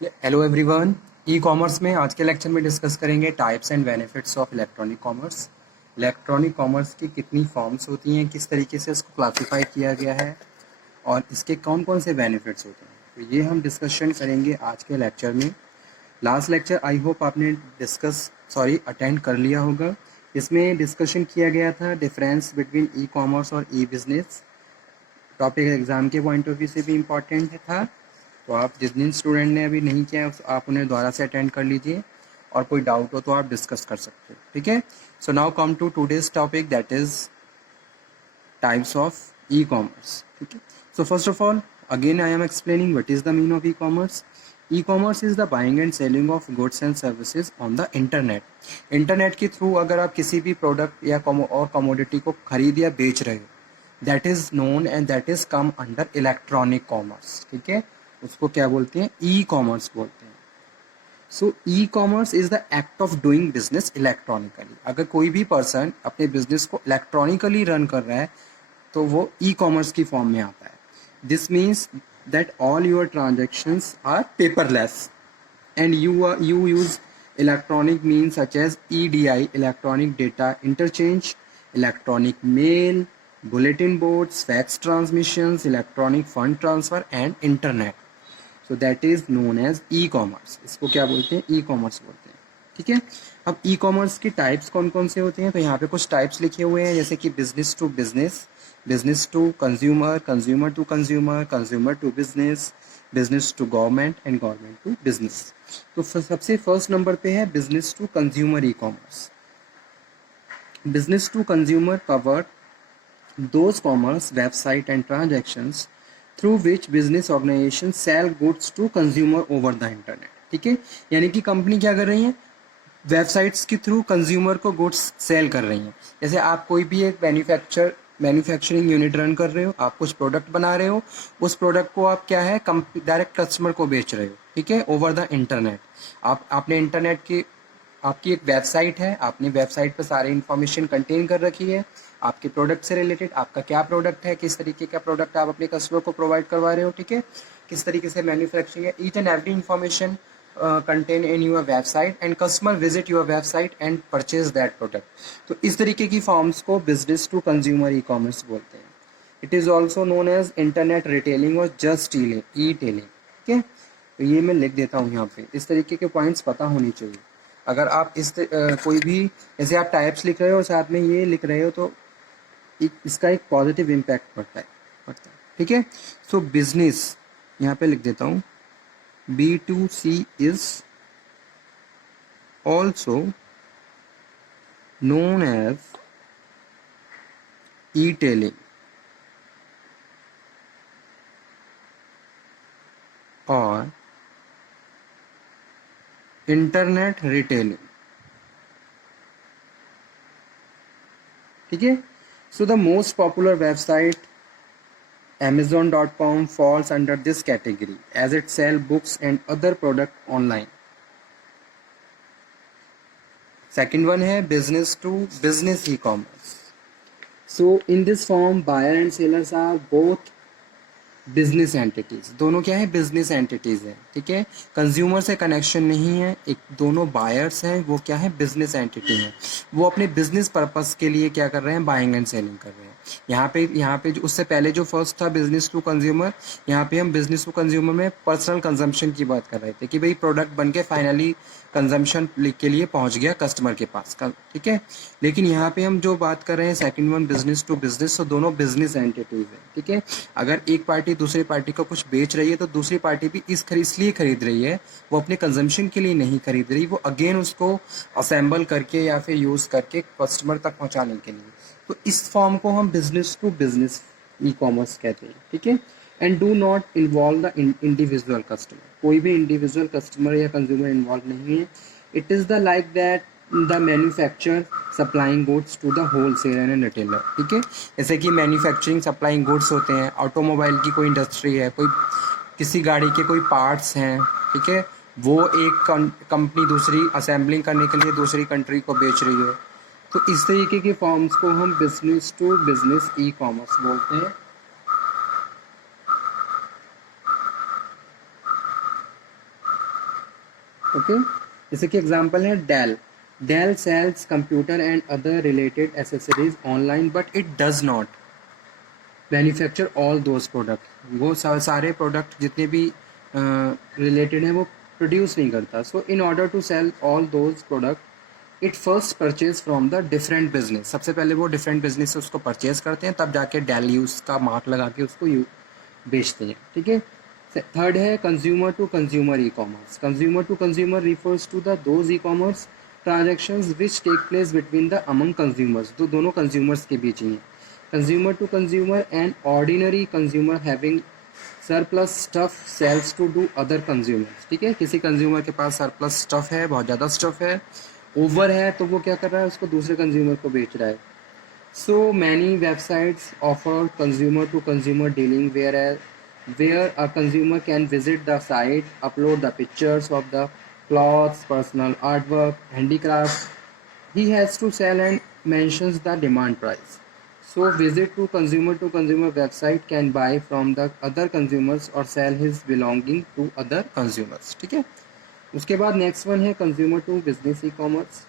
Hello everyone. E commerce में आज के लेक्चर में डिस्कस करेंगे types and benefits of electronic commerce. Electronic commerce की कितनी फॉर्म्स होती हैं, किस तरीके से इसको क्लासिफाई किया गया है और इसके कौन कौन से बेनिफिट्स होते हैं, तो ये हम डिस्कशन करेंगे आज के लेक्चर में। लास्ट लेक्चर आई होप आपने अटेंड कर लिया होगा। इसमें डिस्कशन किया गया था डिफरेंस बिटवीन ई कॉमर्स और ई बिजनेस। टॉपिक एग्ज़ाम के पॉइंट ऑफ व्यू से भी इम्पॉर्टेंट था, तो आप जिस जिन स्टूडेंट ने अभी नहीं किया आप उन्हें दोबारा से अटेंड कर लीजिए और कोई डाउट हो तो आप डिस्कस कर सकते हो। ठीक है, so now come to today's topic, that is types of e commerce. ठीक है, so first of all again I am explaining what is the mean of e commerce. E commerce is the buying and selling of goods and services on the internet. Internet के through अगर आप किसी भी product या commodity को खरीद या बेच रहे हो, that is known and that is come under electronic commerce. ठीक है, उसको क्या बोलते हैं? ई कॉमर्स बोलते हैं। So e commerce is the act of doing business electronically. अगर कोई भी पर्सन अपने बिजनेस को इलेक्ट्रॉनिकली रन कर रहा है तो वो ई कॉमर्स की फॉर्म में आता है। This means that all your transactions are paperless and you use electronic means such as EDI, electronic data interchange, electronic mail, bulletin boards, fax transmissions, electronic fund transfer and internet. So that is known as e-commerce. इसको क्या बोलते हैं? E-commerce बोलते हैं। ठीक है, अब e commerce की टाइप्स कौन कौन से होते हैं, तो यहाँ पे कुछ टाइप्स लिखे हुए हैं, जैसे कि business to business, business to consumer, consumer to consumer, consumer to business, business to government and government to business. तो सबसे फर्स्ट नंबर पे है business to consumer e commerce. Business to consumer cover those commerce website and transactions through which business organizations sell goods to consumer over the internet। ठीक है, यानी कि company क्या कर रही है? वेबसाइट्स के थ्रू कंज्यूमर को गुड्स सेल कर रही हैं। जैसे आप कोई भी एक मैन्युफैक्चरिंग यूनिट रन कर रहे हो, आप कुछ प्रोडक्ट बना रहे हो, उस प्रोडक्ट को आप क्या है डायरेक्ट कस्टमर को बेच रहे हो। ठीक है, ओवर द इंटरनेट। आपने इंटरनेट की आपकी एक वेबसाइट है, आपने वेबसाइट पर सारी इन्फॉर्मेशन कंटेन कर रखी है आपके प्रोडक्ट से रिलेटेड, आपका क्या प्रोडक्ट है, किस तरीके का प्रोडक्ट आप अपने कस्टमर को प्रोवाइड करवा रहे हो। ठीक है, किस तरीके से मैन्युफैक्चरिंग है, each and every information contain in your website and customer visit your website and purchase that product। तो इस तरीके की फॉर्म्स को business to consumer e commerce बोलते हैं। It is also known as internet retailing और just e tailing. ठीक है, तो ये मैं लिख देता हूँ यहाँ पे, इस तरीके के पॉइंट्स पता होने चाहिए। अगर आप कोई भी जैसे आप टाइप्स लिख रहे हो और साथ में ये लिख रहे हो तो इसका एक पॉजिटिव इम्पैक्ट पड़ता है। ठीक है, सो बिजनेस यहाँ पे लिख देता हूँ, B2C is also known as e-tailing or internet retailing। ठीक है, so the most popular website Amazon.com falls under this category as it sells books and other products online। Second one है business to business e-commerce। So in this form buyer and sellers are both business entities. दोनों क्या है? Business entities है। ठीक है, consumer से connection नहीं है, एक दोनों बायर्स हैं, वो क्या है? बिजनेस एंटिटी है। वो अपने बिजनेस पर्पस के लिए क्या कर रहे हैं? बाइंग एंड सेलिंग कर रहे हैं। यहाँ पे जो उससे पहले जो फर्स्ट था बिजनेस टू कंज्यूमर, यहाँ पे हम बिजनेस टू कंज्यूमर में पर्सनल कंजम्पशन की बात कर रहे थे कि भाई प्रोडक्ट बन के फाइनली कंजम्पशन के लिए पहुंच गया कस्टमर के पास। ठीक है, लेकिन यहाँ पे हम जो बात कर रहे हैं second one business to business, तो दोनों बिजनेस एंटिटीज है। ठीक है, अगर एक पार्टी दूसरी पार्टी को कुछ बेच रही है तो दूसरी पार्टी भी इसलिए खरीद रही है, वो अपने कंजम्पशन के लिए नहीं खरीद रही, वो अगेन उसको असेंबल करके या फिर यूज करके कस्टमर तक पहुंचाने के लिए। तो इस फॉर्म को हम business to business e commerce कहते हैं। ठीक है, and do not involve the individual customer. कोई भी इंडिविजुअल कस्टमर या कंज्यूमर इन्वॉल्व नहीं है। It is the like that the manufacture supplying goods to the whole seller and retailer. ठीक है, जैसे कि मैन्युफैक्चरिंग सप्लाइंग गुड्स होते हैं, ऑटोमोबाइल की कोई इंडस्ट्री है, कोई किसी गाड़ी के कोई पार्ट्स हैं। ठीक है, वो एक कंपनी दूसरी असेंबलिंग करने के लिए दूसरी कंट्री को बेच रही है। तो इस तरीके के फॉर्म्स को हम business to business e commerce बोलते हैं। ओके, जैसे कि एग्जांपल है Dell. Dell sells computer and other related accessories online but it does not manufacture all those product. वो सारे प्रोडक्ट जितने भी रिलेटेड हैं वो प्रोड्यूस नहीं करता। So in order to sell all those product it first purchase from the different business. सबसे पहले वो डिफरेंट बिजनेस से उसको परचेज करते हैं, तब जाके डेल यूज का मार्क लगा के उसको बेचते हैं। ठीक है। थर्ड है consumer to consumer e commerce. Consumer to consumer refers to the those e commerce transactions which take place between the among consumers. तो दोनों कंज्यूमर्स के बीच ही है। Consumer to consumer and ordinary consumer having surplus stuff sales to do other consumers. ठीक है, किसी consumer के पास सरप्लस स्टफ है, बहुत ज़्यादा स्टफ है, ओवर है, तो वो क्या कर रहा है, उसको दूसरे कंज्यूमर को बेच रहा है। So many websites offer consumer to consumer dealing where a consumer can visit the site, upload the pictures of the clothes, personal artwork, handicraft. He has to sell and mentions the demand price. So visit to consumer website can buy from the other consumers or sell his belonging to other consumers. ठीक है। उसके बाद next one है consumer to business e commerce.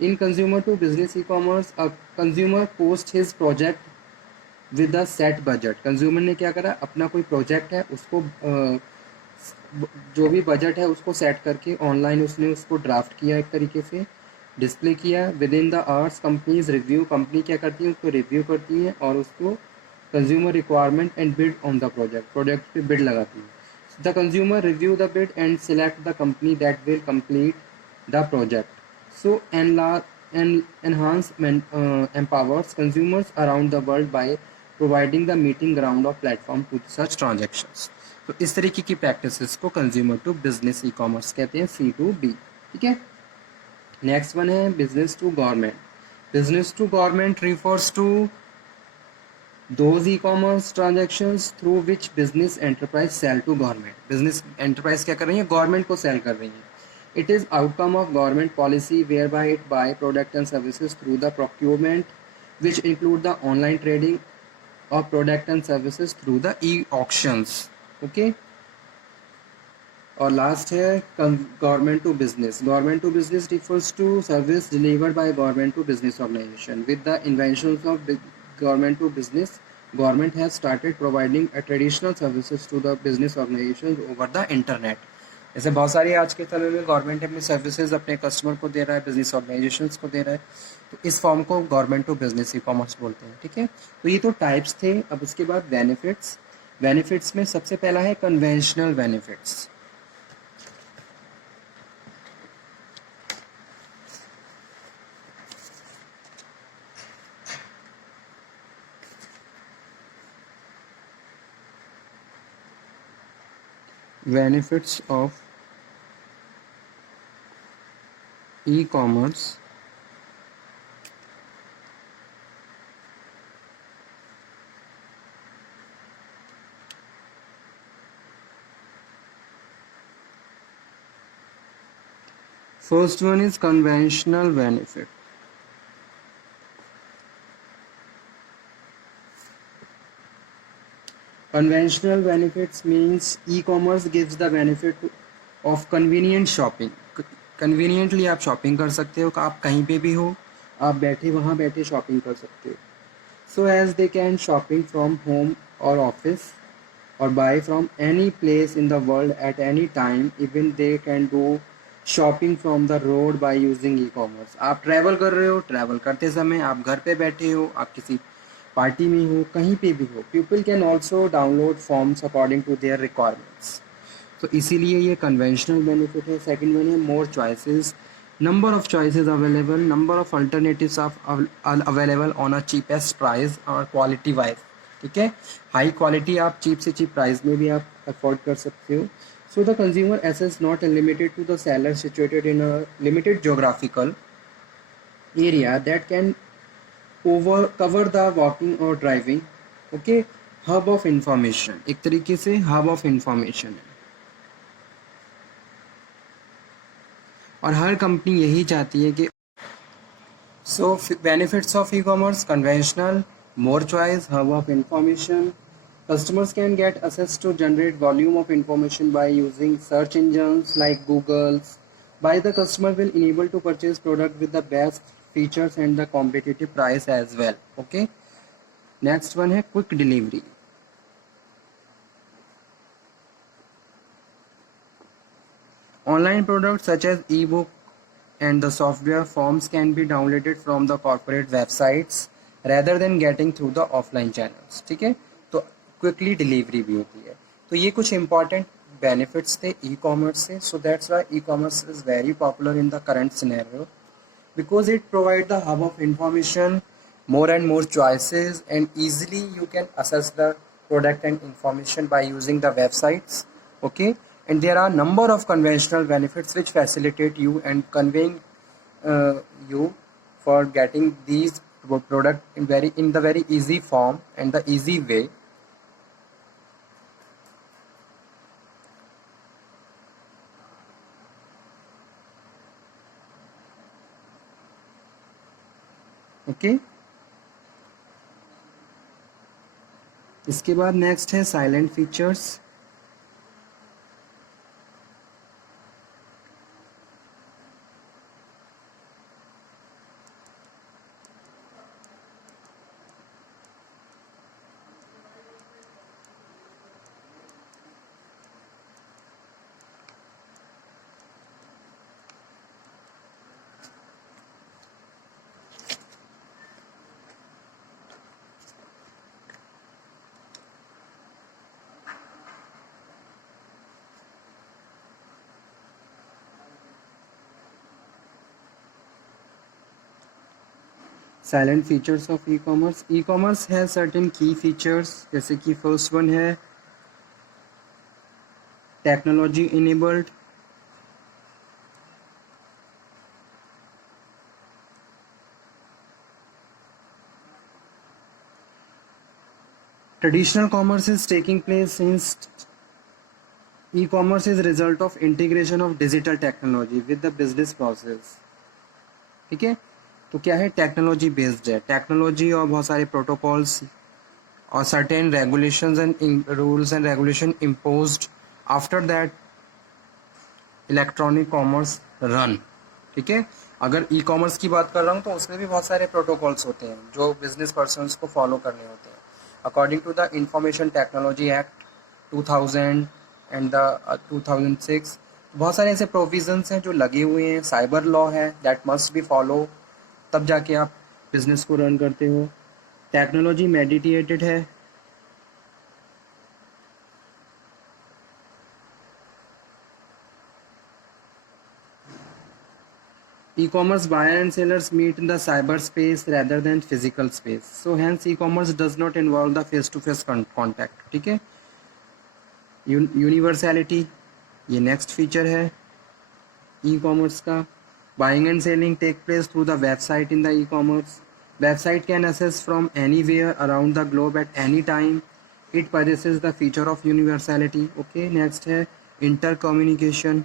In consumer to business e-commerce, a consumer posts his project with a set budget. Consumer ने क्या करा, अपना कोई प्रोजेक्ट है उसको जो भी बजट है उसको सेट करके ऑनलाइन उसने उसको ड्राफ्ट किया, एक तरीके से डिस्प्ले किया। With in the hours companies review, company क्या करती है, उसको रिव्यू करती है और उसको consumer requirement and bid on the project पे बिड लगाती है। The consumer review the bid and select the company that will complete the project. So enhancement empowers consumers around the world by providing the meeting ground of platform to such transactions. तो इस तरीके की practices को consumer to business e commerce कहते हैं, C2B। ठीक है। Next one है business to government. Business to government refers to those e-commerce transactions through which business enterprise sell to government. business enterprise क्या कर रही है, गवर्नमेंट को सेल कर रही है। It is outcome of government policy whereby it buy product and services through the procurement, which include the online trading of product and services through the e-auctions. Okay. और last है government to business. Government to business refers to service delivered by government to business organization. With the inventions of government to business, government has started providing a traditional services to the business organizations over the internet. जैसे बहुत सारी आज के समय में government अपनी services अपने customer को दे रहा है, बिजनेस ऑर्गेनाइजेशंस को दे रहा है, तो इस फॉर्म को government to business e commerce बोलते हैं। ठीक है। तो ये तो टाइप्स थे। अब उसके बाद बेनिफिट्स। बेनिफिट्स में सबसे पहला है conventional benefits. Benefits of e-commerce first one is conventional benefit. Conventional benefits means e-commerce gives the benefit of convenient shopping. Conveniently आप शॉपिंग कर सकते हो, आप कहीं पे भी हो, आप बैठे वहाँ बैठे शॉपिंग कर सकते हो। So as they can shopping from home और ऑफिस और buy from any place in the world at any time. Even they can do shopping from the road by using e commerce. आप travel कर रहे हो, travel करते समय आप घर पे बैठे हो, आप किसी पार्टी में हो, कहीं पे भी हो, people can also download forms according to their requirements. तो इसीलिए ये कन्वेंशनल बेनिफिट है। सेकंड वन है more choices. Number of choices available, number of alternatives available on a cheapest price और क्वालिटी वाइज। ठीक है, हाई क्वालिटी आप cheap से चीप प्राइस में भी आप अफोर्ड कर सकते हो। So the consumer access not limited to the seller situated in a limited geographical area that can cover the walking और driving. Okay, hub of information, एक तरीके से हब ऑफ इंफॉर्मेशन है और हर कंपनी यही चाहती है कि सो benefits of e commerce, conventional, more choice, hub of information, Customers can get access to generate volume of information by using search engines like Google's. By the customer will enable to purchase product with the best features and the competitive price as well. Okay. Next one है quick delivery. Online products such as ebook and the software forms can be downloaded from the corporate websites rather than getting through the offline channels. ठीक है, तो quickly delivery भी होती है. तो ये कुछ इंपॉर्टेंट बेनिफिट्स थे ई कॉमर्स से. So that's why e commerce is very popular in the current scenario because it provides the hub of information, more and more choices, and easily you can access the product and information by using the websites. Okay, and there are number of conventional benefits which facilitate you and conveying you for getting these product in the very easy form and the easy way. Okay, इसके बाद next है salient features. Silent features of e commerce. E commerce है certain की features, जैसे कि first one है technology enabled. Traditional commerce is taking place since e-commerce is result of integration of digital technology with the business process. ठीक है, तो क्या है, टेक्नोलॉजी बेस्ड है. टेक्नोलॉजी और बहुत सारे प्रोटोकॉल्स और certain regulations and rules and regulation imposed after that electronic commerce run. ठीक है, अगर ई कॉमर्स की बात कर रहा हूँ तो उसमें भी बहुत सारे प्रोटोकॉल्स होते हैं जो बिजनेस पर्सनस को फॉलो करने होते हैं. According to the information technology act 2000 and the 2006 बहुत सारे ऐसे प्रोविजंस हैं जो लगे हुए हैं. साइबर लॉ है दैट मस्ट बी फॉलो, तब जाके आप बिजनेस को रन करते हो. टेक्नोलॉजी मेडिटेटेड है. E-commerce buyer and sellers meet in the cyberspace rather than physical space. So hence e-commerce does not involve the face-to-face contact. ठीक है. यूनिवर्सैलिटी ये नेक्स्ट फीचर है ई कॉमर्स का. Buying and selling take place through the website in the e commerce. Website can access from anywhere around the globe at any time. It possesses the feature of universality. Okay, next है inter communication.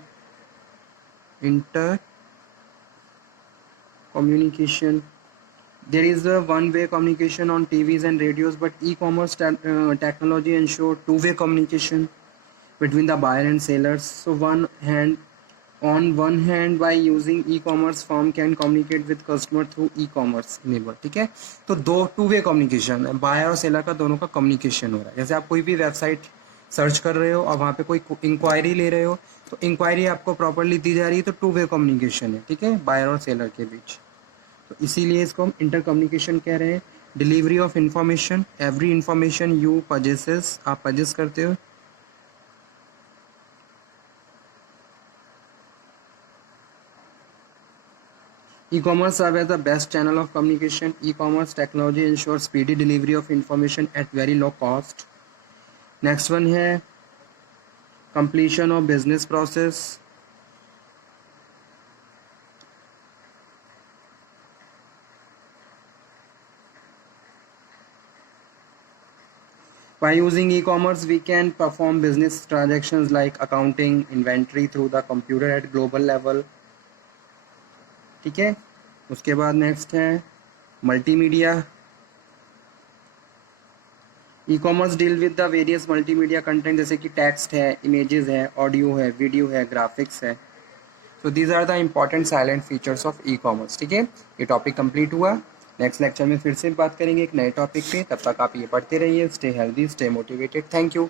There is a one-way communication on TVs and radios, but e-commerce technology ensure two-way communication between the buyer and sellers. So on one hand, by using e-commerce, firm can communicate with customer through e-commerce enable. ठीक है, तो दो two-way communication है, buyer और seller का दोनों का communication हो रहा है. जैसे आप कोई भी वेबसाइट सर्च कर रहे हो और वहाँ पे कोई इंक्वायरी ले रहे हो, तो इंक्वायरी आपको प्रॉपरली दी जा रही है, तो टू-वे कम्युनिकेशन है. ठीक है, बायर और सेलर के बीच. तो इसीलिए इसको हम इंटर कम्युनिकेशन कह रहे हैं. Delivery of information, every information you purchases, आप परचेस करते हो. E-commerce serves as the best channel of communication. E-commerce technology ensures speedy delivery of information at very low cost. Next one है completion of business process. By using e-commerce, we can perform business transactions like accounting, inventory through the computer at global level. ठीक है, उसके बाद next है multimedia. E commerce deal with the various multimedia content, जैसे कि text है, images है, audio है, वीडियो है, ग्राफिक्स है। तो these are the important silent features of e commerce. ठीक है, ये टॉपिक कंप्लीट हुआ। नेक्स्ट लेक्चर में फिर से बात करेंगे एक नए टॉपिक पे। तब तक आप ये पढ़ते रहिए। Stay healthy, stay motivated. Thank you.